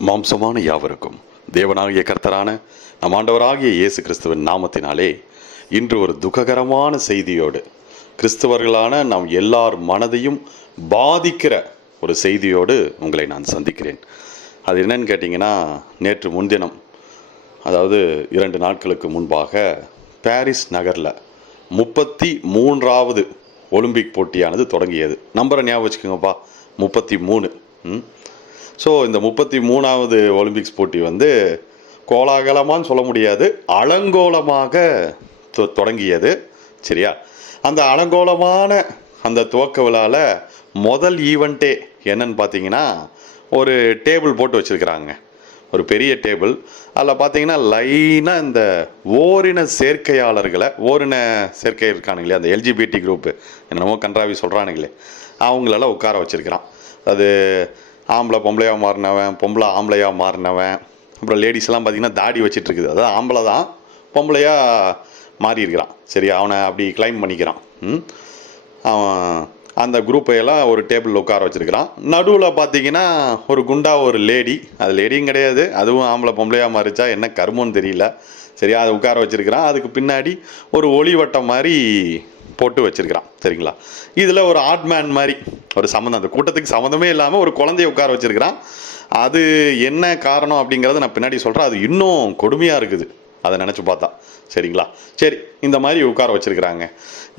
மாம்சமான யாவருக்கும் தேவனாகிய கர்த்தரான நம் ஆண்டவராகிய இயேசு கிறிஸ்துவின் நாமத்தினாலே இன்று ஒரு துக்ககரமான செய்தியோடு கிறிஸ்துவர்களான நாம் எல்லார் மனதையும் பாதிக்கிற ஒரு செய்தியோடு உங்களை நான் சந்திக்கிறேன். அது என்னன்னு கேட்டிங்கன்னா நேற்று முன்தினம் அதாவது இரண்டு நாட்களுக்கு முன்பாக பாரிஸ் நகரில் முப்பத்தி மூன்றாவது ஒலிம்பிக் போட்டியானது தொடங்கியது. நம்பரை ஞாபகம் வச்சுக்கோங்கப்பா. முப்பத்தி மூணு ம்? ஸோ இந்த முப்பத்தி மூணாவது ஒலிம்பிக்ஸ் போட்டி வந்து கோலாகலமான்னு சொல்ல முடியாது அலங்கோலமாக தொ- தொடங்கியது. சரியா? அந்த அலங்கோலமான அந்த துவக்க விழாவில் முதல் ஈவெண்ட்டே என்னன்னு பார்த்தீங்கன்னா ஒரு டேபிள் போட்டு வச்சுருக்கிறாங்க. ஒரு பெரிய டேபிள். அதில் பார்த்தீங்கன்னா லைனாக இந்த ஓரின சேர்க்கையாளர்களை ஓரின சேர்க்கை இருக்கானுங்களே அந்த எல்ஜிபிடி குரூப்பு என்னென்னமோ கன்றாவி சொல்கிறானுங்களே அவங்களெல்லாம் உட்கார வச்சுருக்கிறான். அது ஆம்பளை பொம்பளையாக மாறினவன் பொம்பளை ஆம்பளையாக மாறினவன் அப்புறம் லேடிஸ்லாம் பார்த்தீங்கன்னா தாடி வச்சிட்ருக்குது. அதாவது ஆம்பளை தான் பொம்பளையாக மாறி இருக்கிறான் சரி அவனை அப்படி கிளைம் பண்ணிக்கிறான். ம்? அவன் அந்த குரூப்பை எல்லாம் ஒரு டேபிளில் உட்கார வச்சுருக்கிறான். நடுவில் பார்த்தீங்கன்னா ஒரு குண்டா ஒரு லேடி அது லேடியும் கிடையாது. அதுவும் ஆம்பளை பொம்பளையாக மாறிச்சா என்ன கருமம்னு தெரியல. சரியா அதை உட்கார வச்சுருக்கிறான். அதுக்கு பின்னாடி ஒரு ஒளிவட்டம் மாதிரி போட்டு வச்சுருக்கிறான். சரிங்களா? இதில் ஒரு ஆட்மேன் மாதிரி ஒரு சம்மந்தம் அந்த கூட்டத்துக்கு சம்மந்தமே இல்லாமல் ஒரு குழந்தைய உட்கார வச்சுருக்கிறான். அது என்ன காரணம் அப்படிங்கிறத நான் பின்னாடி சொல்கிறேன் அது இன்னும் கொடுமையாக இருக்குது. அதை நினச்சி பார்த்தா. சரிங்களா? சரி இந்த மாதிரி உட்கார வச்சுருக்கிறாங்க.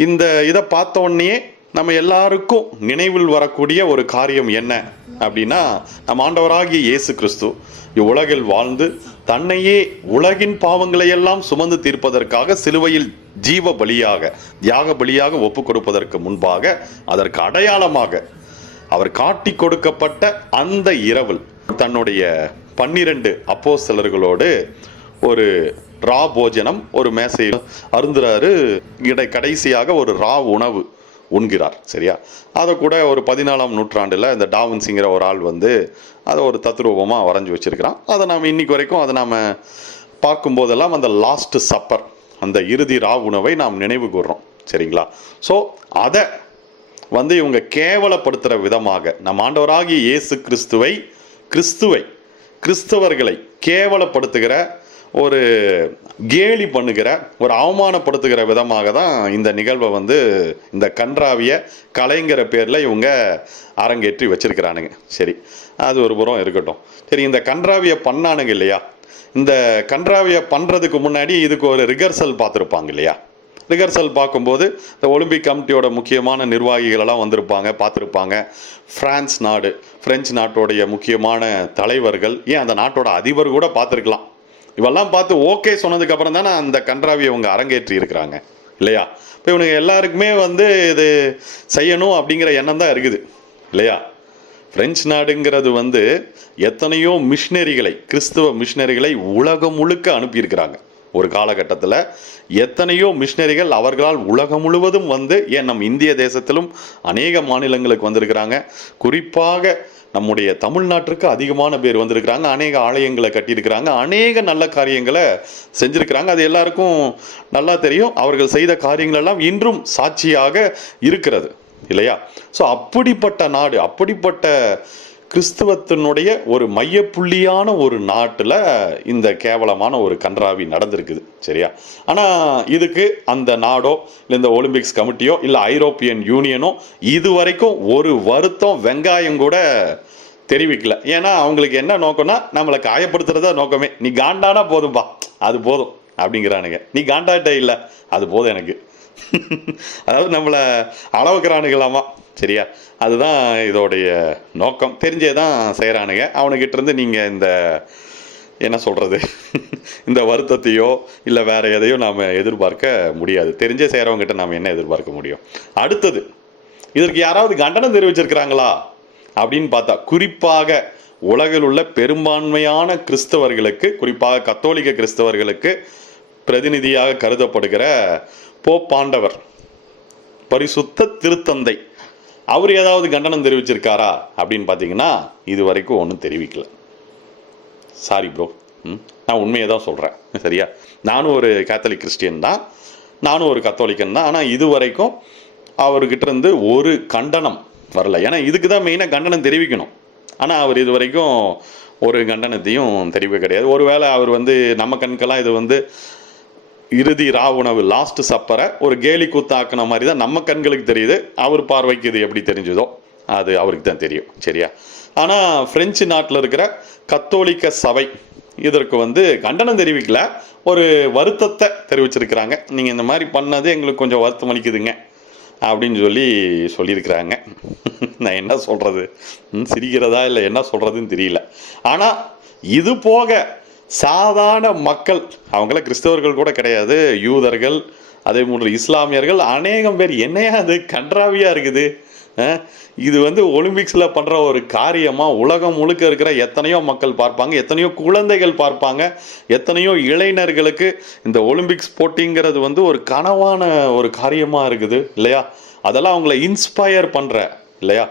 இந்த இதை பார்த்த உடனே நம்ம எல்லாருக்கும் நினைவில் வரக்கூடிய ஒரு காரியம் என்ன அப்படின்னா நம் ஆண்டவராகிய இயேசு கிறிஸ்து இவ்வுலகில் வாழ்ந்து தன்னையே உலகின் பாவங்களை எல்லாம் சுமந்து தீர்ப்பதற்காக சிலுவையில் ஜீவ பலியாக தியாக பலியாக ஒப்பு கொடுப்பதற்கு முன்பாக அதற்கு அடையாளமாக அவர் காட்டி கொடுக்கப்பட்ட அந்த இரவில் தன்னுடைய பன்னிரண்டு அப்போஸ்தலர்களோடு ஒரு ரா போஜனம் ஒரு மேசையில் அருந்துறாரு. இடை கடைசியாக ஒரு ரா உணவு உண்கிறார் சரியா? அதை கூட ஒரு பதினாலாம் நூற்றாண்டில் இந்த டாவின்ஸுங்கிற ஒரு ஆள் வந்து அதை ஒரு தத்ரூபமாக வரைஞ்சி வச்சுருக்கிறான். அதை நாம் இன்னைக்கு வரைக்கும் அதை நாம் பார்க்கும்போதெல்லாம் அந்த லாஸ்ட் சப்பர் அந்த இறுதி ரா உணவை நாம் நினைவு கூறுறோம் சரிங்களா? ஸோ அதை வந்து இவங்க கேவலப்படுத்துகிற விதமாக நம் ஆண்டவராகிய இயேசு கிறிஸ்துவை கிறிஸ்துவை கிறிஸ்தவர்களை கேவலப்படுத்துகிற ஒரு கேலி பண்ணுகிற ஒரு அவமானப்படுத்துகிற விதமாக தான் இந்த நிகழ்வை வந்து இந்த கன்றாவிய கலைங்கிற பேரில் இவங்க அரங்கேற்றி வச்சிருக்கிறானுங்க. சரி அது ஒரு புறம் இருக்கட்டும். சரி இந்த கன்றாவிய பண்ணானுங்க இல்லையா? இந்த கன்றாவிய பண்ணுறதுக்கு முன்னாடி இதுக்கு ஒரு ரிகர்சல் பார்த்துருப்பாங்க இல்லையா? ரிகர்சல் பார்க்கும்போது இந்த ஒலிம்பிக் கமிட்டியோட முக்கியமான நிர்வாகிகளெல்லாம் வந்திருப்பாங்க பார்த்துருப்பாங்க. ஃப்ரான்ஸ் நாடு பிரெஞ்சு நாட்டோடைய முக்கியமான தலைவர்கள் ஏன் அந்த நாட்டோட அதிபர் கூட பார்த்துருக்கலாம். இவெல்லாம் பார்த்து ஓகே சொன்னதுக்கு அப்புறம் தானே அந்த கன்றாவியை அவங்க அரங்கேற்றி இருக்கிறாங்க இல்லையா? இப்போ இவனுங்க எல்லாருக்குமே வந்து இது செய்யணும் அப்படிங்கிற எண்ணம் தான் இருக்குது இல்லையா? பிரெஞ்சு நாடுங்கிறது வந்து எத்தனையோ மிஷினரிகளை கிறிஸ்துவ மிஷினரிகளை உலகம் முழுக்க அனுப்பியிருக்கிறாங்க. ஒரு காலகட்டத்தில் எத்தனையோ மிஷினரிகள் அவர்களால் உலகம் முழுவதும் வந்து ஏன் நம் இந்திய தேசத்திலும் அநேக மாநிலங்களுக்கு வந்திருக்கிறாங்க. குறிப்பாக நம்முடைய தமிழ்நாட்டிற்கு அதிகமான பேர் வந்திருக்கிறாங்க அநேக ஆலயங்களை கட்டியிருக்கிறாங்க அநேக நல்ல காரியங்களை செஞ்சுருக்கிறாங்க. அது எல்லாருக்கும் நல்லா தெரியும் அவர்கள் செய்த காரியங்களெல்லாம் இன்றும் சாட்சியாக இருக்கிறது இல்லையா? ஸோ அப்படிப்பட்ட நாடு அப்படிப்பட்ட கிறிஸ்துவத்தினுடைய ஒரு மையப்புள்ளியான ஒரு நாட்டில் இந்த கேவலமான ஒரு கன்றாவி நடந்திருக்குது. சரியா? ஆனால் இதுக்கு அந்த நாடோ இல்லை இந்த ஒலிம்பிக்ஸ் கமிட்டியோ இல்லை ஐரோப்பியன் யூனியனோ இது வரைக்கும் ஒரு வருத்தம் வெங்காயம் கூட தெரிவிக்கல. ஏன்னா அவங்களுக்கு என்ன நோக்கம்னா நம்மளை காயப்படுத்துறதா நோக்கமே. நீ காண்டானா போதும்பா. அது போதும் அப்படிங்கிறானுங்க. நீ காண்டாட்ட இல்லை அது போதும் எனக்கு. அதாவது நம்மளை அளவுக்கிறானுங்களாமா சரியா? அதுதான் இதோடைய நோக்கம். தெரிஞ்சே தான் செய்கிறானுங்க அவனுக்கிட்ட இருந்து நீங்கள் இந்த என்ன சொல்கிறது இந்த வருத்தத்தையோ இல்லை வேறு எதையோ நாம் எதிர்பார்க்க முடியாது. தெரிஞ்சே செய்கிறவங்ககிட்ட நாம் என்ன எதிர்பார்க்க முடியும்? அடுத்தது இதற்கு யாராவது கண்டனம் தெரிவிச்சிருக்கிறாங்களா? அப்படின்னு பார்த்தா குறிப்பாக உலகில் உள்ள பெரும்பான்மையான கிறிஸ்தவர்களுக்கு குறிப்பாக கத்தோலிக்க கிறிஸ்தவர்களுக்கு பிரதிநிதியாக கருதப்படுகிற போப்பாண்டவர் பரிசுத்த திருத்தந்தை அவர் ஏதாவது கண்டனம் தெரிவிச்சிருக்காரா? அப்படின்னு பார்த்தீங்கன்னா இது வரைக்கும் ஒன்றும் தெரிவிக்கலை. சாரி ப்ரோ ம்? நான் உண்மையை தான் சொல்கிறேன் சரியா? நானும் ஒரு கேத்தலிக் கிறிஸ்டியன் தான். நானும் ஒரு கத்தோலிக்கன் தான். ஆனால் இது வரைக்கும் அவர்கிட்ட இருந்து ஒரு கண்டனம் வரல. ஏன்னா இதுக்கு தான் மெயினாக கண்டனம் தெரிவிக்கணும். ஆனால் அவர் இது வரைக்கும் ஒரு கண்டனத்தையும் தெரிவிக்க கிடையாது. ஒருவேளை அவர் வந்து நம்ம கண்கெல்லாம் இது வந்து இறுதி ராவுணவு லாஸ்ட் சப்பரை ஒரு கேலி கூத்தாக்குன மாதிரி தான் நம்ம கண்களுக்கு தெரியுது. அவர் பார்வைக்கு இது எப்படி தெரிஞ்சதோ. அது அவருக்கு தான் தெரியும் சரியா? ஆனால் பிரெஞ்சு நாட்டில் இருக்கிற கத்தோலிக்க சபை இதற்கு வந்து கண்டனம் தெரிவிக்கல. ஒரு வருத்தத்தை தெரிவிச்சிருக்கிறாங்க. நீங்கள் இந்த மாதிரி பண்ணது எங்களுக்கு கொஞ்சம் வருத்தம் அளிக்குதுங்க அப்படின்னு சொல்லி சொல்லியிருக்கிறாங்க. நான் என்ன சொல்கிறது சிரிக்கிறதா இல்லை என்ன சொல்கிறதுன்னு தெரியல. ஆனால் இது போக சாதாரண மக்கள் அவங்கள கிறிஸ்தவர்கள் கூட கிடையாது யூதர்கள் அதே போன்று இஸ்லாமியர்கள் அநேகம் பேர் என்னையா அது கன்றாவியாக இருக்குது? இது வந்து ஒலிம்பிக்ஸில் பண்ணுற ஒரு காரியமாக உலகம் முழுக்க இருக்கிற எத்தனையோ மக்கள் பார்ப்பாங்க எத்தனையோ குழந்தைகள் பார்ப்பாங்க எத்தனையோ இளைஞர்களுக்கு இந்த ஒலிம்பிக்ஸ் போட்டிங்கிறது வந்து ஒரு கனவான ஒரு காரியமாக இருக்குது இல்லையா? அதெல்லாம் அவங்கள இன்ஸ்பயர் பண்ணுற இல்லையா?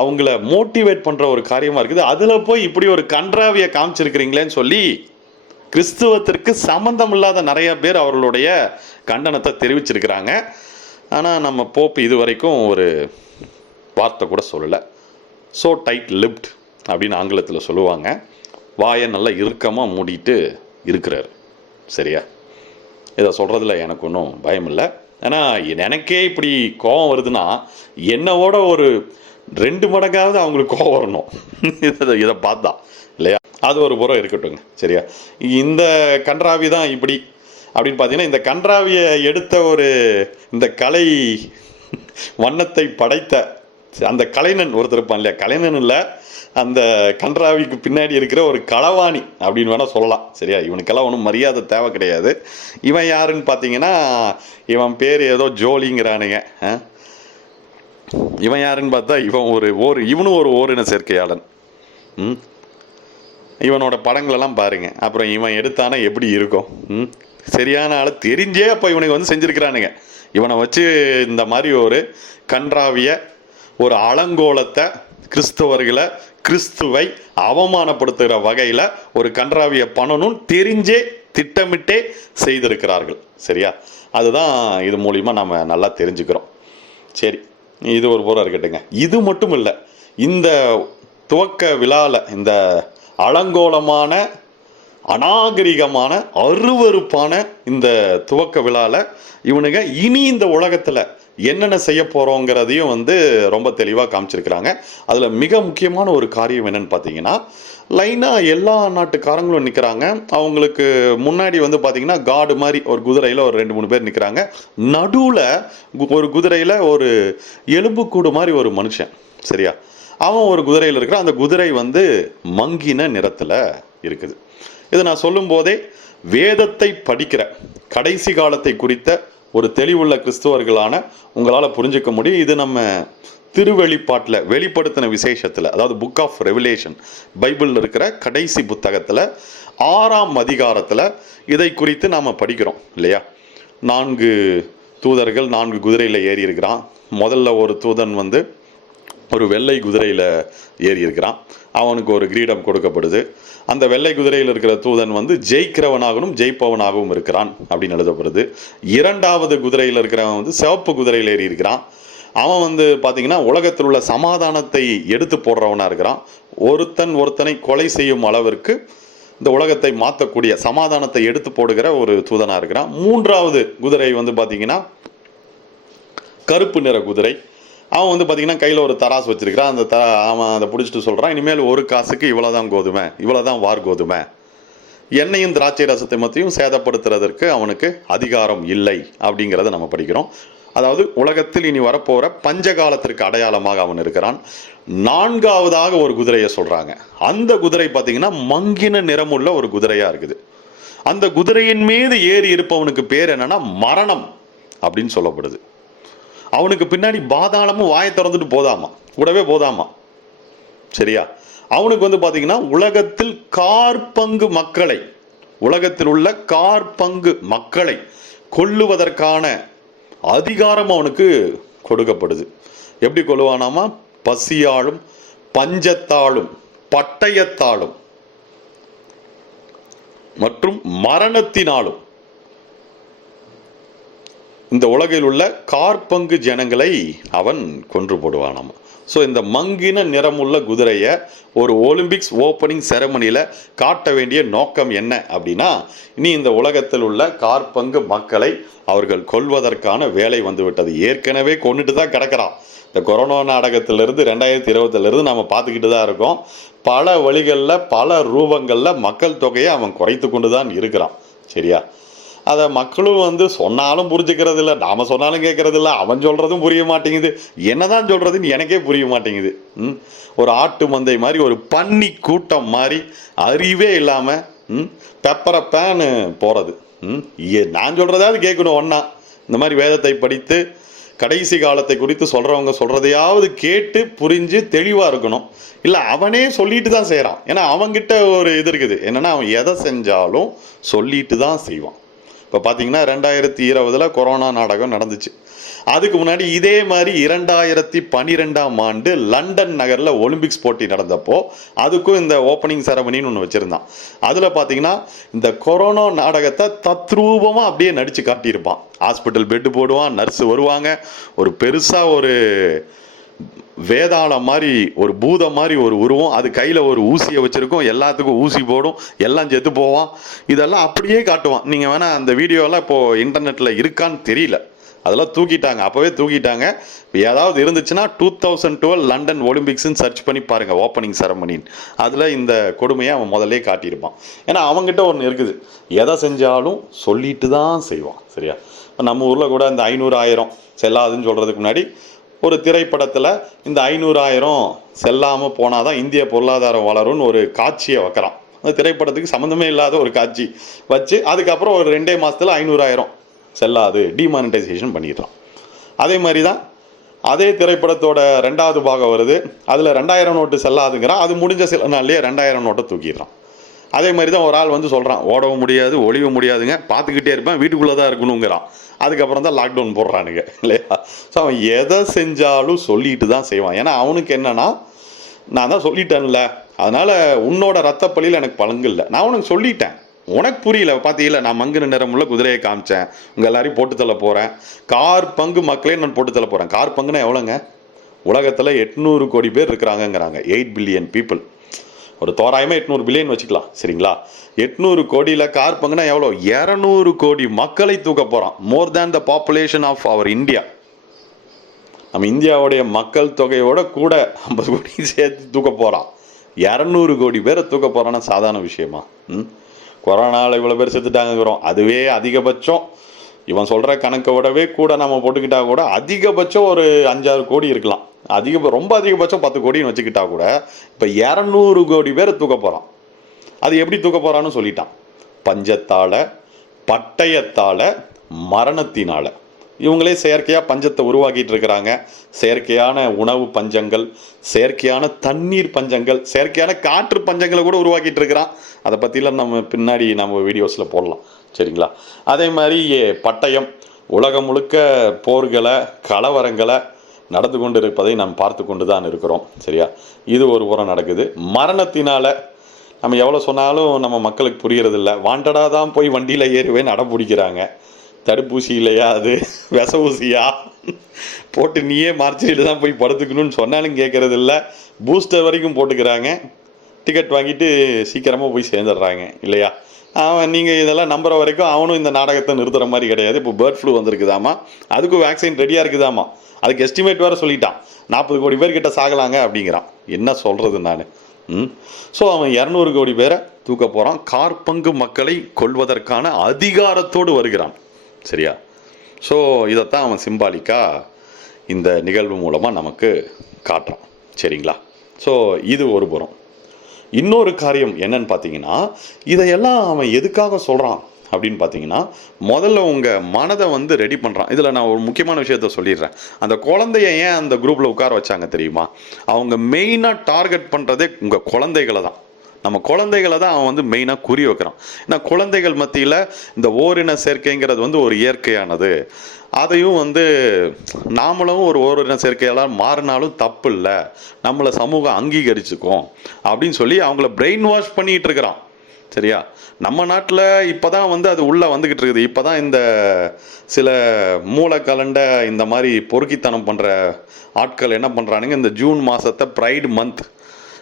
அவங்கள மோட்டிவேட் பண்ணுற ஒரு காரியமாக இருக்குது. அதில் போய் இப்படி ஒரு கன்றாவியை காமிச்சிருக்கிறீங்களேன்னு சொல்லி கிறிஸ்துவத்திற்கு சம்பந்தம் இல்லாத நிறைய பேர் அவர்களுடைய கண்டனத்தை தெரிவிச்சிருக்கிறாங்க. ஆனால் நம்ம போப்பு இது வரைக்கும் ஒரு வார்த்தை கூட சொல்லலை. ஸோ டைட் லிப்ட் அப்படின்னு ஆங்கிலத்தில் சொல்லுவாங்க. வாயை நல்லா இறுக்கமாக மூடிட்டு இருக்கிறார். சரியா? இதை சொல்கிறதுல எனக்கு ஒன்றும் பயம் இல்லை. ஏன்னா எனக்கே இப்படி கோபம் வருதுன்னா என்னோட ஒரு ரெண்டு மடங்காவது அவங்களுக்கு கோபம் வரணும். இதை இதை பார்த்தா இல்லையா? அது ஒரு புறம் இருக்கட்டுங்க சரியா? இந்த கன்றாவி தான் இப்படி. அப்படின்னு பார்த்தீங்கன்னா இந்த கன்றாவியை எடுத்த ஒரு இந்த கலை வண்ணத்தை படைத்த அந்த கலைஞன் ஒருத்தர் இருப்பான் இல்லையா? கலைஞன் இல்லை அந்த கன்றாவிக்கு பின்னாடி இருக்கிற ஒரு களவாணி அப்படின்னு வேணால் சொல்லலாம். சரியா? இவனுக்கெல்லாம் ஒன்றும் மரியாதை தேவை கிடையாது. இவன் யாருன்னு பார்த்தீங்கன்னா இவன் பேர் ஏதோ ஜோலிங்கிறானுங்க. இவன் யாருன்னு பார்த்தா இவன் ஒரு ஓர் இவனும் ஒரு ஓரின சேர்க்கையாளன். ம்? இவனோட படங்களெல்லாம் பாருங்க. அப்புறம் இவன் எடுத்தானா எப்படி இருக்கும்? ம்? சரியான ஆள் தெரிஞ்சே அப்போ இவனுக்கு வந்து செஞ்சுருக்கிறானுங்க. இவனை வச்சு இந்த மாதிரி ஒரு கன்றாவிய ஒரு அலங்கோலத்தை கிறிஸ்தவர்களை கிறிஸ்துவை அவமானப்படுத்துகிற வகையில் ஒரு கன்றாவியை பண்ணணும்னு தெரிஞ்சே திட்டமிட்டே செய்திருக்கிறார்கள். சரியா? அதுதான் இது மூலிமா நம்ம நல்லா தெரிஞ்சுக்கிறோம். சரி இது ஒரு புறம் இருக்கட்டுங்க இது மட்டும் இல்லை இந்த துவக்க விழாவில் இந்த அலங்கோலமான அநாகரிகமான அருவருப்பான இந்த துவக்க விழாவில் இவனுங்க இனி இந்த உலகத்தில் என்னென்ன செய்ய போகிறோங்கிறதையும் வந்து ரொம்ப தெளிவாக காமிச்சிருக்கிறாங்க. அதில் மிக முக்கியமான ஒரு காரியம் என்னென்னு பார்த்தீங்கன்னா லைனாக எல்லா நாட்டுக்காரங்களும் நிற்கிறாங்க அவங்களுக்கு முன்னாடி வந்து பார்த்தீங்கன்னா காடு மாதிரி ஒரு குதிரையில் ஒரு ரெண்டு மூணு பேர் நிற்கிறாங்க நடுவில் ஒரு குதிரையில் ஒரு எலும்புக்கூடு மாதிரி ஒரு மனுஷன் சரியா? அவன் ஒரு குதிரையில் இருக்கிறான் அந்த குதிரை வந்து மங்கின நிறத்தில் இருக்குது. இதை நான் சொல்லும்போதே வேதத்தை படிக்கிற கடைசி காலத்தை குறித்த ஒரு தெளிவுள்ள கிறிஸ்துவர்களான உங்களால் புரிஞ்சுக்க முடியும். இது நம்ம திருவெளிப்பாட்டில் வெளிப்படுத்தின விசேஷத்தில் அதாவது புக் ஆஃப் ரெவலேஷன் பைபிளில் இருக்கிற கடைசி புத்தகத்தில் ஆறாம் அதிகாரத்தில் இதை குறித்து நாம் படிக்கிறோம் இல்லையா? நான்கு தூதர்கள் நான்கு குதிரையில் ஏறி இருக்கிறான். முதல்ல ஒரு தூதன் வந்து ஒரு வெள்ளை குதிரையில் ஏறி இருக்கிறான் அவனுக்கு ஒரு கிரீடம் கொடுக்கப்படுது. அந்த வெள்ளை குதிரையில் இருக்கிற தூதன் வந்து ஜெயிக்கிறவனாகவும் ஜெயிப்பவனாகவும் இருக்கிறான் அப்படின்னு எழுதப்படுது. இரண்டாவது குதிரையில் இருக்கிறவன் வந்து சிவப்பு குதிரையில் ஏறி இருக்கிறான் அவன் வந்து பார்த்தீங்கன்னா உலகத்தில் உள்ள சமாதானத்தை எடுத்து போடுறவனாக இருக்கிறான். ஒருத்தன் ஒருத்தனை கொலை செய்யும் அளவிற்கு இந்த உலகத்தை மாற்றக்கூடிய சமாதானத்தை எடுத்து போடுகிற ஒரு தூதனாக இருக்கிறான். மூன்றாவது குதிரை வந்து பார்த்தீங்கன்னா கருப்பு நிற குதிரை. அவன் வந்து பார்த்தீங்கன்னா கையில் ஒரு தராசு வச்சிருக்கிறான். அந்த த அவன் அதை பிடிச்சிட்டு சொல்கிறான் இனிமேல் ஒரு காசுக்கு இவ்வளோதான் கோதுமை இவ்வளோதான் வார் கோதுமை. எண்ணெயும் திராட்சை ரசத்தை மத்தியும் சேதப்படுத்துறதற்கு அவனுக்கு அதிகாரம் இல்லை அப்படிங்கிறத நம்ம படிக்கிறோம். அதாவது உலகத்தில் இனி வரப்போகிற பஞ்சகாலத்திற்கு அடையாளமாக அவன் இருக்கிறான். நான்காவதாக ஒரு குதிரையை சொல்கிறாங்க அந்த குதிரை பார்த்தீங்கன்னா மங்கின நிறமுள்ள ஒரு குதிரையாக இருக்குது. அந்த குதிரையின் மீது ஏறி இருப்பவனுக்கு பேர் என்னன்னா மரணம் அப்படின்னு சொல்லப்படுது. அவனுக்கு பின்னாடி பாதாளமும் வாயை திறந்துட்டு போதாமா? கூடவே போதாமா? சரியா? அவனுக்கு வந்து பார்த்தீங்கன்னா உலகத்தில் கார்பங்கு மக்களை உலகத்தில் உள்ள கார்பங்கு மக்களை கொல்லுவதற்கான அதிகாரம் அவனுக்கு கொடுக்கப்படுது. எப்படி கொள்ளுவானாமா பசியாலும் பஞ்சத்தாலும் பட்டயத்தாலும் மற்றும் மரணத்தினாலும். இந்த உலகில் உள்ள கார்பங்கு ஜனங்களை அவன் கொன்று போடுவானாம். ஸோ இந்த மங்கின நிறமுள்ள குதிரையை ஒரு ஒலிம்பிக்ஸ் ஓப்பனிங் செரமனியில் காட்ட வேண்டிய நோக்கம் என்ன அப்படின்னா இனி இந்த உலகத்தில் உள்ள கார்பங்கு மக்களை அவர்கள் கொள்வதற்கான வேலை வந்துவிட்டது. ஏற்கனவே கொண்டுட்டு தான் கிடக்கிறான். இந்த கொரோனா நாடகத்திலிருந்து ரெண்டாயிரத்தி இருபத்திலிருந்து நம்ம பார்த்துக்கிட்டு தான் இருக்கோம். பல வழிகளில் பல ரூபங்களில் மக்கள் தொகையை அவன் குறைத்து கொண்டு தான் இருக்கிறான். சரியா? அதை மக்களும் வந்து சொன்னாலும் புரிஞ்சுக்கிறது இல்லை நாம் சொன்னாலும் கேட்கறது இல்லை அவன் சொல்கிறதும் புரிய மாட்டேங்குது. என்னதான் சொல்கிறதுன்னு எனக்கே புரிய மாட்டேங்குது. ம்? ஒரு ஆட்டு மந்தை மாதிரி ஒரு பன்னி கூட்டம் மாதிரி அறிவே இல்லாமல் ம், பெப்பரப்பேன்னு பேனு ம்? ஏ- நான் சொல்கிறதாவது கேட்கணும் ஒன்றா இந்த மாதிரி வேதத்தை படித்து கடைசி காலத்தை குறித்து சொல்கிறவங்க சொல்கிறதையாவது கேட்டு புரிஞ்சு தெளிவாக இருக்கணும். இல்லை அவனே சொல்லிட்டு தான் செய்கிறான் ஏன்னா அவங்கிட்ட ஒரு இது இருக்குது. என்னன்னா அவன் எதை செஞ்சாலும் சொல்லிட்டு தான் செய்வான். இப்போ பார்த்தீங்கன்னா ரெண்டாயிரத்தி இருபதில் கொரோனா நாடகம் நடந்துச்சு. அதுக்கு முன்னாடி இதே மாதிரி இரண்டாயிரத்தி பன்னிரெண்டாம் ஆண்டு லண்டன் நகரில் ஒலிம்பிக்ஸ் போட்டி நடந்தப்போ அதுக்கும் இந்த ஓப்பனிங் செரமனின்னு ஒன்று வச்சுருந்தான். அதில் பார்த்தீங்கன்னா இந்த கொரோனா நாடகத்தை தத்ரூபமாக அப்படியே நடித்து காட்டியிருப்பான். ஹாஸ்பிட்டல் பெட்டு போடுவான் நர்ஸு வருவாங்க. ஒரு பெருசாக ஒரு வேதாளம் மாதிரி ஒரு பூதம் மாதிரி ஒரு உருவம் அது கையில் ஒரு ஊசியை வச்சுருக்கும் எல்லாத்துக்கும் ஊசி போடும் எல்லாம் செத்து போவான். இதெல்லாம் அப்படியே காட்டுவான். நீங்கள் வேணால் அந்த வீடியோலாம் இப்போது இன்டர்நெட்டில் இருக்கான்னு தெரியல. அதெல்லாம் தூக்கிட்டாங்க. அப்போவே தூக்கிட்டாங்க. ஏதாவது இருந்துச்சுன்னா டூ தௌசண்ட் டுவெல் லண்டன் ஒலிம்பிக்ஸ்னு சர்ச் பண்ணி பாருங்கள் ஓப்பனிங் செரமனின்னு அதில் இந்த கொடுமையை அவன் முதல்லே காட்டியிருப்பான். ஏன்னா அவங்ககிட்ட ஒன்று இருக்குது. எதை செஞ்சாலும் சொல்லிட்டு தான் செய்வான். சரியா? இப்போ நம்ம ஊரில் கூட இந்த ஐநூறு ஆயிரம் செல்லாதுன்னு சொல்கிறதுக்கு முன்னாடி ஒரு திரைப்படத்தில் இந்த ஐநூறாயிரம் செல்லாமல் போனால் தான் இந்திய பொருளாதாரம் வளரும்னு ஒரு காட்சியை வைக்கிறான். அந்த திரைப்படத்துக்கு சம்மந்தமே இல்லாத ஒரு காட்சி வச்சு அதுக்கப்புறம் ஒரு ரெண்டே மாதத்தில் ஐநூறாயிரம் செல்லாது டிமானிட்டைசேஷன் பண்ணிடுறான். அதே மாதிரி தான் அதே திரைப்படத்தோட ரெண்டாவது பாகம் வருது. அதில் ரெண்டாயிரம் நோட்டு செல்லாதுங்கிறான். அது முடிஞ்ச சில நாள்லேயே ரெண்டாயிரம் நோட்டை தூக்கிடுறான். அதே மாதிரி தான் ஒரு ஆள் வந்து சொல்கிறான் ஓடவும் முடியாது ஒளிவ முடியாதுங்க. பார்த்துக்கிட்டே இருப்பேன் வீட்டுக்குள்ளே தான் இருக்கணுங்கிறான். அதுக்கப்புறம் தான் லாக்டவுன் போடுறானுங்க இல்லையா? ஸோ அவன் எதை செஞ்சாலும் சொல்லிட்டு தான் செய்வான். ஏன்னா அவனுக்கு என்னன்னா நான் தான் சொல்லிட்டேன்ல. அதனால் உன்னோட ரத்தப்பள்ளியில் எனக்கு பழங்கில்லை நான் உனக்கு சொல்லிட்டேன். உனக்கு புரியல. பார்த்தீங்களா நான் மங்குன நிறமுள்ள குதிரையை காமிச்சேன். உங்கள் எல்லாரையும் போட்டு தள்ள போகிறேன் கார் பங்கு மக்களே நான் போட்டு தள்ள போகிறேன் கார் பங்குனா எவ்வளோங்க? உலகத்தில் எட்நூறு கோடி பேர் இருக்கிறாங்கங்கிறாங்க. எயிட் பில்லியன் பீப்புள் ஒரு தோராயமாக எட்நூறு பில்லியன் வச்சுக்கலாம் சரிங்களா? எட்நூறு கோடியில் கார் பங்குனா எவ்வளோ? இரநூறு கோடி மக்களை தூக்க போகிறான் more than the population of our India நம்ம இந்தியாவுடைய மக்கள் தொகையோட கூட ஐம்பது கோடி சேர்த்து தூக்க போகிறான் இரநூறு கோடி பேரை தூக்க போகிறான்னா சாதாரண விஷயமா? ம்? கொரோனாவில் இவ்வளோ பேர் செத்துட்டாங்கிறோம் அதுவே அதிகபட்சம். இவன் சொல்கிற கணக்கை விடவே கூட நம்ம போட்டுக்கிட்டா கூட அதிகபட்சம் ஒரு அஞ்சாறு கோடி இருக்கலாம். அதிக ரொம்ப அதிகபட்சம் பத்து கோடின்னு வச்சுக்கிட்டா கூட இப்போ இரநூறு கோடி பேர் தூக்க போகிறான் அது எப்படி தூக்க போகிறான்னு சொல்லிட்டான். பஞ்சத்தால் பட்டயத்தால் மரணத்தினால். இவங்களே செயற்கையாக பஞ்சத்தை உருவாக்கிட்டு இருக்கிறாங்க. செயற்கையான உணவு பஞ்சங்கள் செயற்கையான தண்ணீர் பஞ்சங்கள் செயற்கையான காற்று பஞ்சங்களை கூட உருவாக்கிட்டு இருக்கிறான். அதை பற்றிலாம் நம்ம பின்னாடி நம்ம வீடியோஸில் போடலாம். சரிங்களா? அதே மாதிரி பட்டயம் உலகம் முழுக்க போர்களை கலவரங்களை நடந்து கொண்டு இருப்பதை நாம் பார்த்து கொண்டு தான் இருக்கிறோம் சரியா? இது ஒரு புறம் நடக்குது. மரணத்தினால நம்ம எவ்வளோ சொன்னாலும் நம்ம மக்களுக்கு புரியறதில்ல வாண்டடாக தான் போய் வண்டியில் ஏறுவேன்னு அடம் பிடிக்கிறாங்க. தடுப்பூசி இல்லையா அது? விச ஊசியா? போட்டு நீயே மார்ச்சரியில் தான் போய் படுத்துக்கணும்னு சொன்னாலும் கேட்குறது இல்லை பூஸ்டர் வரைக்கும் போட்டுக்கிறாங்க. டிக்கெட் வாங்கிட்டு சீக்கிரமாக போய் சேர்ந்துடுறாங்க இல்லையா? அவன் நீங்கள் இதெல்லாம் நம்புற வரைக்கும் அவனும் இந்த நாடகத்தை நிறுத்துகிற மாதிரி கிடையாது. இப்போ பேர்ட் ஃப்ளூ வந்திருக்குதாமா? அதுக்கும் வேக்சின் ரெடியாக இருக்குதாமா? அதுக்கு எஸ்டிமேட் வேறு சொல்லிட்டான். நாற்பது கோடி பேர்கிட்ட சாகலாங்க அப்படிங்கிறான். என்ன சொல்கிறது நான்? ம்? ஸோ அவன் இரநூறு கோடி பேரை தூக்க போகிறான் கார்பங்கு மக்களை கொள்வதற்கான அதிகாரத்தோடு வருகிறான். சரியா? ஸோ இதைத்தான் அவன் சிம்பாலிக்காக இந்த நிகழ்வு மூலமாக நமக்கு காட்டுறான். சரிங்களா? ஸோ இது ஒரு புறம். இன்னொரு காரியம் என்னன்னு பார்த்தீங்கன்னா இதையெல்லாம் அவன் எதுக்காக சொல்கிறான் அப்படின்னு பார்த்தீங்கன்னா முதல்ல உங்கள் மனதை வந்து ரெடி பண்ணுறான் இதில் நான் ஒரு முக்கியமான விஷயத்த சொல்லிடுறேன். அந்த குழந்தைய ஏன் அந்த குரூப்பில் உட்கார வச்சாங்க தெரியுமா? அவங்க மெயினாக டார்கெட் பண்ணுறதே உங்கள் குழந்தைகளை தான். நம்ம குழந்தைகளை தான் அவன் வந்து மெயினாக குறி வைக்கிறான். ஏன்னா குழந்தைகள் மத்தியில் இந்த ஓரின சேர்க்கைங்கிறது வந்து ஒரு இயற்கையானது. அதையும் வந்து நாமளும் ஒரு ஓரின சேர்க்கையால் மாறினாலும் தப்பு இல்லை. நம்மளை சமூகம் அங்கீகரிச்சுக்கும் அப்படின்னு சொல்லி அவங்கள பிரெயின் வாஷ் பண்ணிகிட்டு இருக்கிறான். சரியா? நம்ம நாட்டில் இப்போ தான் வந்து அது உள்ளே வந்துக்கிட்டு இருக்குது. இப்போ தான் இந்த சில மூளை கலண்ட இந்த மாதிரி பொறுக்கித்தனம் பண்ணுற ஆட்கள் என்ன பண்ணுறானுங்க இந்த ஜூன் மாதத்தை ப்ரைடு மந்த்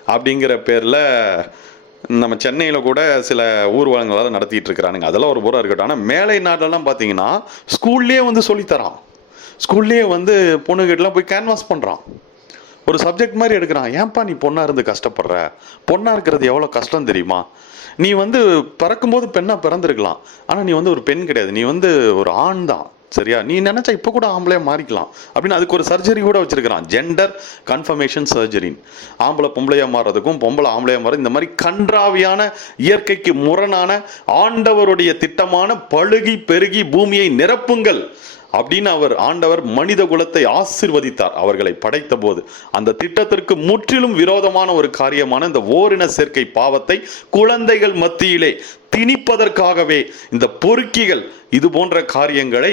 அப்படிங்கிற பேரில் நம்ம சென்னையில் கூட சில ஊர்வலங்களால் நடத்திட்டு இருக்கிறானுங்க அதெல்லாம் ஒரு புறம் இருக்கட்டும். ஆனால் மேலை நாடெல்லாம் பார்த்தீங்கன்னா ஸ்கூல்லேயே வந்து சொல்லித்தரான். ஸ்கூல்லேயே வந்து பொண்ணுகிட்டலாம் போய் கேன்வாஸ் பண்ணுறான் ஒரு சப்ஜெக்ட் மாதிரி எடுக்கிறான். ஏன்பா நீ பொண்ணாக இருந்து கஷ்டப்படுற? பொண்ணாக இருக்கிறது எவ்வளோ கஷ்டம் தெரியுமா? நீ வந்து பிறக்கும்போது பெண்ணாக பிறந்திருக்கலாம். ஆனால் நீ வந்து ஒரு பெண் கிடையாது. நீ வந்து ஒரு ஆண் தான். சரியா? நீ நினச்சா இப்போ கூட ஆம்பளையாக மாறிக்கலாம். அப்படின்னு அதுக்கு ஒரு சர்ஜரி கூட வச்சிருக்கிறான். ஜெண்டர் கன்ஃபர்மேஷன் சர்ஜரின்னு ஆம்பளை பொம்பளையாக மாறுறதுக்கும் பொம்பளை ஆம்பளையாக மாற இந்த மாதிரி கன்றாவியான இயற்கைக்கு முரணான ஆண்டவருடைய திட்டமான பழுகி பெருகி பூமியை நிரப்புங்கள். அப்படின்னு அவர் ஆண்டவர் மனித குலத்தை ஆசிர்வதித்தார். அவர்களை படைத்த போது அந்த திட்டத்திற்கு முற்றிலும் விரோதமான ஒரு காரியமான இந்த ஓரின சேர்க்கை பாவத்தை குழந்தைகள் மத்தியிலே திணிப்பதற்காகவே இந்த பொறுக்கிகள் இது போன்ற காரியங்களை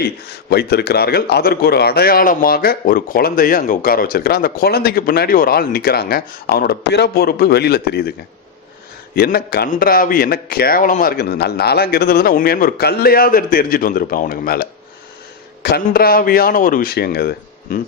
வைத்திருக்கிறார்கள். அதற்கு ஒரு அடையாளமாக ஒரு குழந்தைய அங்க உட்கார வச்சிருக்கிறார். அந்த குழந்தைக்கு பின்னாடி ஒரு ஆள் நிக்கிறாங்க. அவனோட பிற பொறுப்பு வெளியில தெரியுதுங்க. என்ன கன்றாவி என்ன கேவலமா இருக்கு நாள் நாளாங்க இருந்திருந்தா உண்மையான ஒரு கல்லையாவது எடுத்து எரிஞ்சிட்டு வந்திருப்பேன் அவனுக்கு மேலே. கன்றாவியான ஒரு விஷயங்க அது. ம்?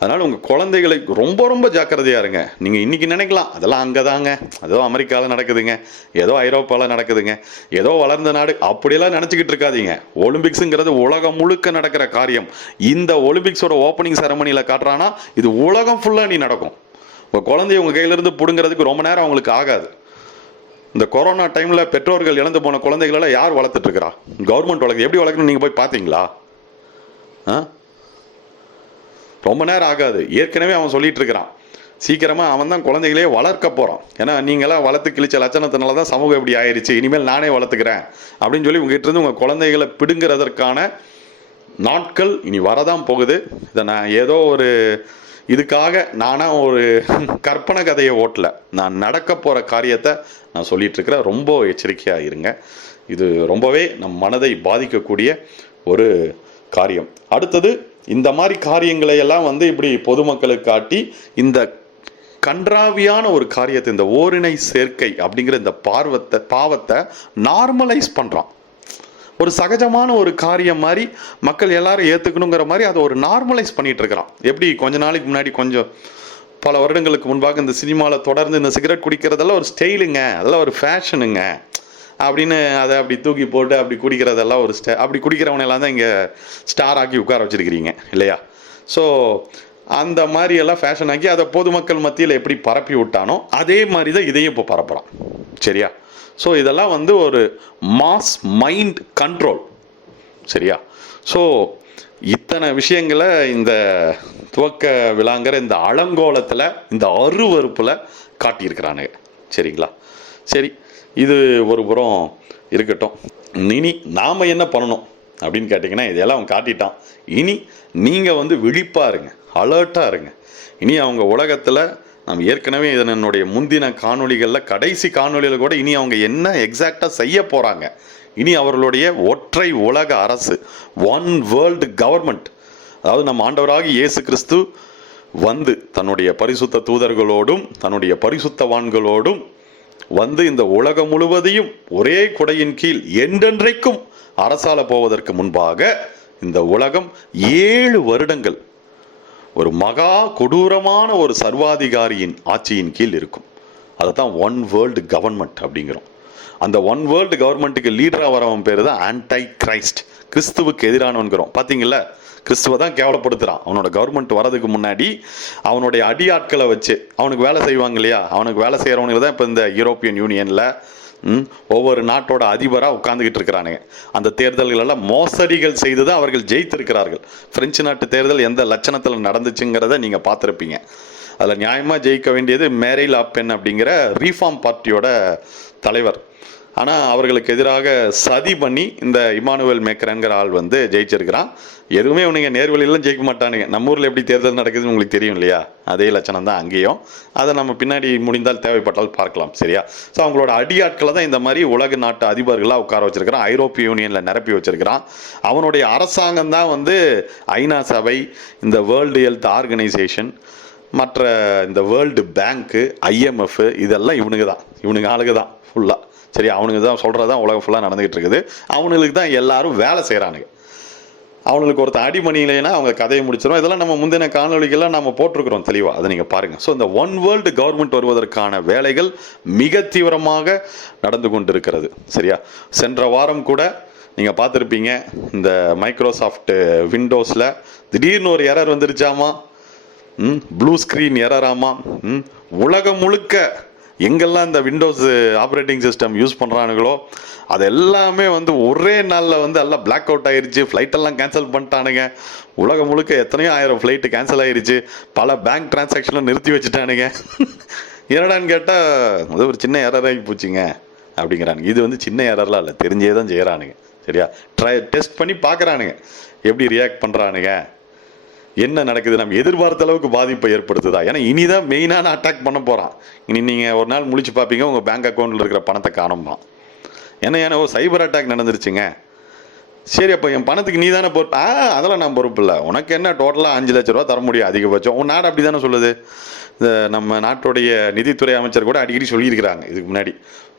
அதனால் உங்கள் குழந்தைகளை ரொம்ப ரொம்ப ஜாக்கிரதையா இருங்க. நீங்கள் இன்னைக்கு நினைக்கலாம் அதெல்லாம் அங்கே தாங்க ஏதோ அமெரிக்காவில் நடக்குதுங்க ஏதோ ஐரோப்பாவில் நடக்குதுங்க ஏதோ வளர்ந்த நாடு அப்படியெல்லாம் நினச்சிக்கிட்டு இருக்காதீங்க. ஒலிம்பிக்ஸுங்கிறது உலகம் முழுக்க நடக்கிற காரியம். இந்த ஒலிம்பிக்ஸோட ஓப்பனிங் செரமனியில் காட்டுறான்னா இது உலகம் ஃபுல்லாக நீ நடக்கும். உங்கள் குழந்தைய உங்கள் கையிலேருந்து பிடுங்கிறதுக்கு ரொம்ப நேரம் அவங்களுக்கு ஆகாது. இந்த கொரோனா டைமில் பெற்றோர்கள் இழந்து போன குழந்தைகளெல்லாம் யார் வளர்த்துட்ருக்கிறா கவர்மெண்ட் வளர்க்கு எப்படி வளர்க்கணும் நீங்கள் போய் பார்த்தீங்களா? ரொம்ப நேரம் ஆகாது. ஏற்கனவே அவன் சொல்லிட்டு இருக்கிறான் சீக்கிரமா அவன் தான் குழந்தைகளையே வளர்க்க போறான். ஏன்னா நீங்களாம் வளர்த்து கிழிச்ச லட்சணத்தினால தான் சமூகம் இப்படி ஆயிடுச்சு இனிமேல் நானே வளர்த்துக்கிறேன். அப்படின்னு சொல்லி உங்ககிட்ட இருந்து உங்க குழந்தைகளை பிடுங்கிறதற்கான நாட்கள் இனி வரதான் போகுது. இதை நான் ஏதோ ஒரு இதுக்காக நானா ஒரு கற்பனை கதையை ஓட்டல. நான் நடக்க போற காரியத்தை நான் சொல்லிட்டு இருக்கிறேன் ரொம்ப எச்சரிக்கையாக இருங்க. இது ரொம்பவே நம் மனதை பாதிக்கக்கூடிய ஒரு காரியம். அடுத்தது இந்த மாதிரி காரியங்களை எல்லாம் வந்து இப்படி பொதுமக்களுக்கு காட்டி இந்த கன்றாவியான ஒரு காரியத்தை இந்த ஓரினை சேர்க்கை அப்படிங்கிற இந்த பார்வத்தை பாவத்தை நார்மலைஸ் பண்ணுறான் ஒரு சகஜமான ஒரு காரியம் மாதிரி மக்கள் எல்லாரும் ஏற்றுக்கணுங்கிற மாதிரி அதை ஒரு நார்மலைஸ் பண்ணிட்டு இருக்கிறான். எப்படி? கொஞ்ச நாளைக்கு முன்னாடி கொஞ்சம் பல வருடங்களுக்கு முன்பாக இந்த சினிமாவில் தொடர்ந்து இந்த சிகரெட் குடிக்கிறதெல்லாம் ஒரு ஸ்டைலுங்க அதெல்லாம் ஒரு ஃபேஷனுங்க அப்படின்னு அதை அப்படி தூக்கி போட்டு அப்படி குடிக்கிறதெல்லாம் ஒரு ஸ்டே அப்படி குடிக்கிறவனெல்லாம் தான் இங்கே ஸ்டார் ஆக்கி உட்கார வச்சிருக்கிறீங்க இல்லையா? ஸோ அந்த மாதிரி எல்லாம் ஃபேஷன் ஆக்கி அதை பொதுமக்கள் மத்தியில் எப்படி பரப்பி விட்டானோ அதே மாதிரி தான் இதையும் இப்போ பரப்புகிறான் சரியா? ஸோ இதெல்லாம் வந்து ஒரு மாஸ் மைண்ட் கண்ட்ரோல் சரியா? ஸோ இத்தனை விஷயங்களை இந்த துவக்க விழாங்கிற இந்த அலங்கோலத்தில் இந்த அருவறுப்பில் காட்டியிருக்கிறானுங்க. சரிங்களா? சரி இது ஒரு புறம் இருக்கட்டும். இனி நாம் என்ன பண்ணணும் அப்படின்னு கேட்டிங்கன்னா இதெல்லாம் அவன் காட்டிட்டான். இனி நீங்கள் வந்து விழிப்பாக இருங்க அலர்ட்டாக இருங்க. இனி அவங்க உலகத்தில் நம்ம ஏற்கனவே இதனுடைய முந்தின காணொளிகளில் கடைசி காணொலியில் கூட இனி அவங்க என்ன எக்ஸாக்டாக செய்ய போகிறாங்க இனி அவர்களுடைய ஒற்றை உலக அரசு ஒன் வேர்ல்டு கவர்மெண்ட் அதாவது நம்ம ஆண்டவராகி இயேசு கிறிஸ்து வந்து தன்னுடைய பரிசுத்த தூதர்களோடும் தன்னுடைய பரிசுத்தவான்களோடும் வந்து இந்த உலகம் முழுவதையும் ஒரே குடையின் கீழ் என்றென்றைக்கும் அரசால போவதற்கு முன்பாக இந்த உலகம் ஏழு வருடங்கள் ஒரு மகா கொடூரமான ஒரு சர்வாதிகாரியின் ஆட்சியின் கீழ் இருக்கும். அதுதான் ஒன் வேர்ல்டு கவர்மெண்ட் அப்படிங்கிறோம். அந்த ஒன் வேர்ல்டு கவர்மெண்ட்டுக்கு லீடராக வரவன் பேர் தான் ஆன்டை கிரைஸ்ட் கிறிஸ்துவுக்கு எதிரானவன்கிறோம். பார்த்தீங்களா கிறிஸ்துவ தான் கேவலப்படுத்துகிறான் அவனோட கவர்மெண்ட் வரதுக்கு முன்னாடி அவனுடைய அடியாட்களை வச்சு அவனுக்கு வேலை செய்வாங்க இல்லையா? அவனுக்கு வேலை செய்கிறவனுக்கு தான் இப்போ இந்த யூரோப்பியன் யூனியனில் ஒவ்வொரு நாட்டோட அதிபராக உட்காந்துக்கிட்டு இருக்கிறானுங்க. அந்த தேர்தல்களெல்லாம் மோசடிகள் செய்து தான் அவர்கள் ஜெயித்திருக்கிறார்கள். பிரெஞ்சு நாட்டு தேர்தல் எந்த லட்சணத்தில் நடந்துச்சுங்கிறத நீங்கள் பார்த்துருப்பீங்க. அதில் நியாயமாக ஜெயிக்க வேண்டியது மேரில் பென் அப்படிங்கிற ரீஃபார்ம் பார்ட்டியோட தலைவர். ஆனால் அவர்களுக்கு எதிராக சதி பண்ணி இந்த இமானுவேல் மேக்கரங்கிற ஆள் வந்து ஜெயிச்சிருக்கிறான். எதுவுமே இவனுங்க நேர்வழியெல்லாம் ஜெயிக்க மாட்டானுங்க. நம்ம ஊரில் எப்படி தேர்தல் நடக்குதுன்னு உங்களுக்கு தெரியும் இல்லையா? அதே லட்சணம் தான் அங்கேயும். அதை நம்ம பின்னாடி முடிந்தால் தேவைப்பட்டால் பார்க்கலாம் சரியா? ஸோ அவங்களோட அடியாட்களை தான் இந்த மாதிரி உலக நாட்டு அதிபர்களாக உட்கார வச்சிருக்கிறான். ஐரோப்பிய யூனியனில் நிரப்பி வச்சிருக்கிறான். அவனுடைய அரசாங்கம் தான் வந்து ஐநா சபை இந்த வேர்ல்டு ஹெல்த் ஆர்கனைசேஷன் மற்ற இந்த வேர்ல்டு பேங்க்கு ஐஎம்எஃப் இதெல்லாம் இவனுங்க தான். இவனுங்க ஆளுங்க தான் ஃபுல்லாக சரி அவனுக்கு தான் சொல்கிறது தான் உலகம் ஃபுல்லாக நடந்துகிட்டு இருக்குது அவனுங்களுக்கு தான் எல்லாரும் வேலை செய்கிறானுங்க அவங்களுக்கு ஒருத்தன் அடி இல்லைன்னா அவங்க கதையை முடிச்சிடும் இதெல்லாம் நம்ம முந்தின காணொலிகள்லாம் நம்ம போட்டிருக்கிறோம் தெளிவாக அதை நீங்கள் பாருங்கள் ஸோ இந்த ஒன் வேர்ல்டு கவர்மெண்ட் வருவதற்கான வேலைகள் மிக தீவிரமாக நடந்து கொண்டிருக்கிறது. சரியா? சென்ற வாரம் கூட நீங்கள் பார்த்துருப்பீங்க இந்த மைக்ரோசாஃப்ட்டு விண்டோஸில் திடீர்னு ஒரு எரர் வந்துருச்சாமா? ம் ப்ளூ ஸ்க்ரீன் எரராமா ம் உலகம் முழுக்க எங்கெல்லாம் இந்த விண்டோஸ் ஆப்ரேட்டிங் சிஸ்டம் யூஸ் பண்ணுறானுங்களோ அது எல்லாமே வந்து ஒரே நாளில் வந்து எல்லாம் பிளாக் அவுட் ஆயிடுச்சு ஃப்ளைட்டெல்லாம் கேன்சல் பண்ணிட்டானுங்க. உலகம் முழுக்க எத்தனையோ ஆயிரம் ஃப்ளைட்டு கேன்சல் ஆயிடுச்சு பல பேங்க் டிரான்சாக்ஷனும் நிறுத்தி வச்சுட்டானுங்க. என்னடான்னு கேட்டால் அது ஒரு சின்ன எரர் போச்சுங்க அப்படிங்கிறானுங்க. இது வந்து சின்ன எரர்லாம் இல்லை தெரிஞ்சே தான் செய்கிறானுங்க சரியா? ட்ரை டெஸ்ட் பண்ணி பார்க்குறானுங்க எப்படி ரியாக்ட் பண்ணுறானுங்க என்ன நடக்குது? நம்ம எதிர்பார்த்த அளவுக்கு பாதிப்பை ஏற்படுத்துதா? ஏன்னா இனிதான் மெயினான அட்டாக் பண்ண போகிறான் இனி நீங்கள் ஒரு நாள் முழிச்சு பார்ப்பீங்க உங்கள் பேங்க் அக்கௌண்ட்டில் இருக்கிற பணத்தை காணுமா ஏன்னா ஏன்னா ஒரு சைபர் அட்டாக் நடந்துருச்சுங்க. சரி அப்போ என் பணத்துக்கு நீ தானே பொறுப்பு ஆ அதெல்லாம் நான் பொறுப்பு இல்லை. உனக்கு என்ன டோட்டலாக அஞ்சு லட்ச ரூபா தர முடியும் அதிகபட்சம். உன் நாடு அப்படி தானே சொல்லுது? இந்த நம்ம நாட்டுடைய நிதித்துறை அமைச்சர் கூட அடிக்கடி சொல்லியிருக்கிறாங்க இதுக்கு முன்னாடி.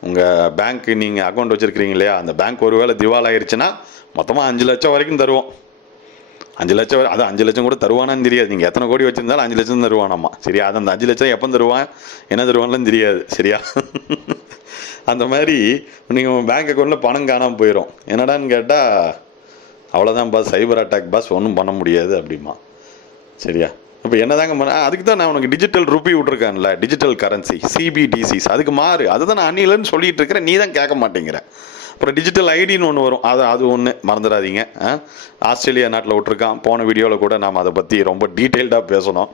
உங்கள் பேங்க் நீங்கள் அக்கௌண்ட் வச்சுருக்கிறீங்க இல்லையா? அந்த பேங்க் ஒருவேளை திவால் ஆயிடுச்சுன்னா மொத்தமாக அஞ்சு லட்சம் வரைக்கும் தருவோம். அஞ்சு லட்சம் அது அஞ்சு லட்சம் கூட தருவானான்னு தெரியாது. நீங்கள் எத்தனை கோடி வச்சிருந்தாலும் அஞ்சு லட்சம் தருவானாமா சரியா? அது அந்த அஞ்சு லட்சம் எப்போ தருவான்? என்ன தருவான்லாம் தெரியாது. சரியா? அந்த மாதிரி நீங்கள் பேங்க் அக்கௌண்ட்டில் பணம் காணாமல் போயிடும் என்னடான்னு கேட்டால் அவ்வளோதான் பாஸ் சைபர் அட்டாக் பாஸ் ஒன்றும் பண்ண முடியாது அப்படிமா. சரியா? இப்போ என்னதாங்க பண்ண அதுக்கு தான் நான் உனக்கு டிஜிட்டல் ருப்பி விட்ருக்கேன்ல டிஜிட்டல் கரன்சி சிபிடிசிஸ் அதுக்கு மாறு. அதுதான் நான் அன்னிலன்னு சொல்லிட்டு இருக்கிறேன். நீ தான் கேட்க மாட்டேங்கிற. அப்புறம் டிஜிட்டல் ஐடின்னு ஒன்று வரும். அது அது ஒன்று மறந்துடாதீங்க. ஆ? ஆஸ்திரேலியா நாட்டில் விட்ருக்கான் போன வீடியோவில் கூட நாம் அதை பற்றி ரொம்ப டீட்டெயில்டாக பேசணும்.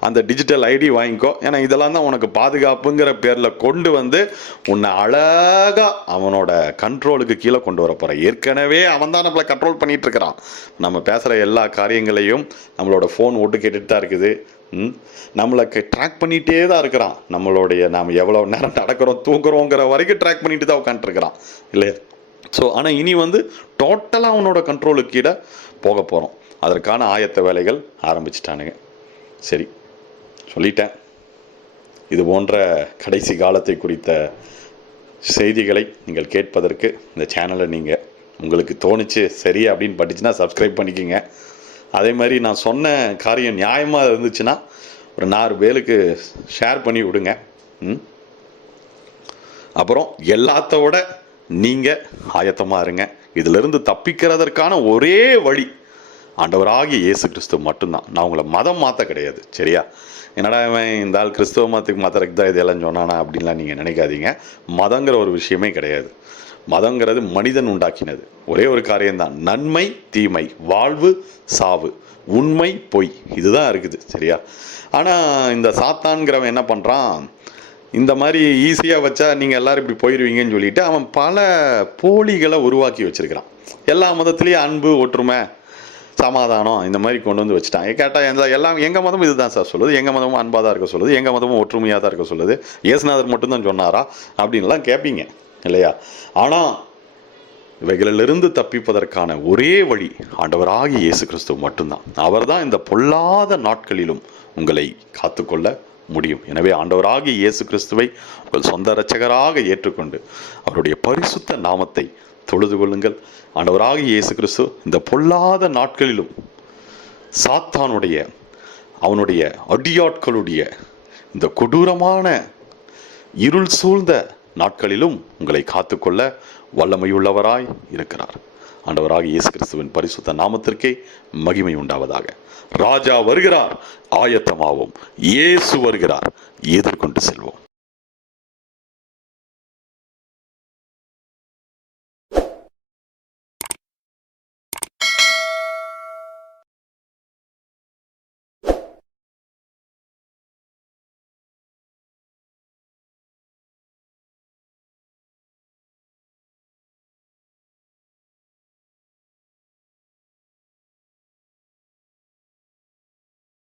அந்த டிஜிட்டல் ஐடி வாங்கிக்கோ. ஏன்னா இதெல்லாம் தான் உனக்கு பாதுகாப்புங்கிற பேரில் கொண்டு வந்து உன்னை அழகாக அவனோட கண்ட்ரோலுக்கு கீழே கொண்டு வர போகிறான் ஏற்கனவே அவன் தான் நம்மளை கண்ட்ரோல் பண்ணிகிட்டு இருக்கிறான். நம்ம பேசுகிற எல்லா காரியங்களையும் நம்மளோட ஃபோன் ஒட்டு கேட்டுட்டு தான் இருக்குது. நம்மளை ட்ராக் பண்ணிகிட்டே தான் இருக்கிறான். நம்மளுடைய நாம் எவ்வளோ நேரம் நடக்கிறோம் தூங்குறோங்கிற வரைக்கும் ட்ராக் பண்ணிட்டு தான் உட்காந்துருக்கிறான் இல்லையா? ஸோ ஆனால் இனி வந்து டோட்டலாக அவனோட கண்ட்ரோலுக்கு கீழே போக போகிறோம் அதற்கான ஆயத்த வேலைகள் ஆரம்பிச்சிட்டானுங்க. சரி சொல்லிட்டேன். இது போன்ற கடைசி காலத்தை குறித்த செய்திகளை நீங்கள் கேட்பதற்கு இந்த சேனலை நீங்கள் உங்களுக்கு தோணுச்சு சரி அப்படின்னு பட்டுச்சுன்னா சப்ஸ்கிரைப் பண்ணிக்கோங்க. அதே மாதிரி நான் சொன்ன காரியம் நியாயமாக இருந்துச்சுன்னா ஒரு நாலு பேருக்கு ஷேர் பண்ணி விடுங்க. ம். அப்புறம் எல்லாத்த விட நீங்கள் ஆயத்தமாக இருங்க. இதிலிருந்து தப்பிக்கிறதற்கான ஒரே வழி ஆண்டவராகிய இயேசு கிறிஸ்துவ மட்டும்தான். நான் உங்களை மதம் மாற்ற கிடையாது. சரியா? என்னடா இவன் இந்த ஆள் கிறிஸ்துவ மதத்துக்கு மாத்திரக்கு தான் இதெல்லாம் சொன்னானா அப்படின்லாம் நீங்கள் நினைக்காதீங்க. மதங்கிற ஒரு விஷயமே கிடையாது. மதங்கிறது மனிதன் உண்டாக்கினது. ஒரே ஒரு காரியம்தான். நன்மை தீமை வாழ்வு சாவு. உண்மை பொய். இதுதான் இருக்குது சரியா? ஆனால் இந்த சாத்தான்கிறவன் என்ன பண்ணுறான் இந்த மாதிரி ஈஸியாக வச்சா நீங்கள் எல்லாரும் இப்படி போயிடுவீங்கன்னு சொல்லிட்டு அவன் பல போலிகளை உருவாக்கி வச்சிருக்கிறான். எல்லா மதத்துலேயும் அன்பு ஒற்றுமை சமாதானம் இந்த மாதிரி கொண்டு வந்து வச்சுட்டான் கேட்டால் எந்த எல்லாம் எங்கள் மதமும் இதுதான் சார் சொல்லுது. எங்கள் மதமும் அன்பாக தான் இருக்க சொல்லுது. எங்கள் மதமும் ஒற்றுமையாக தான் இருக்க சொல்லுது. இயேசுநாதர் மட்டும்தான் சொன்னாரா? அப்படின்லாம் கேட்பீங்க இல்லையா? ஆனால் இவைகளிலிருந்து தப்பிப்பதற்கான ஒரே வழி ஆண்டவராகிய இயேசு கிறிஸ்து மட்டும்தான். அவர்தான் இந்த பொல்லாத நாட்களிலும் உங்களை காத்துக்கொள்ள முடியும். எனவே ஆண்டவராகிய இயேசு கிறிஸ்துவை உங்கள் சொந்த இரட்சகராக ஏற்றுக்கொண்டு அவருடைய பரிசுத்த நாமத்தை தொழுது கொள்ளுங்கள். ஆண்டவராகிய இயேசு கிறிஸ்து இந்த பொல்லாத நாட்களிலும் சாத்தானுடைய அவனுடைய அடியாட்களுடைய இந்த கொடூரமான இருள் சூழ்ந்த நாட்களிலும் உங்களை காத்துக்கொள்ள வல்லமையுள்ளவராய் இருக்கிறார். ஆண்டவராக இயேசு கிறிஸ்துவின் பரிசுத்த நாமத்திற்கே மகிமை உண்டாவதாக. ராஜா வருகிறார் ஆயத்தமாவோம் இயேசு வருகிறார். எதிர்கொண்டு செல்வோம்.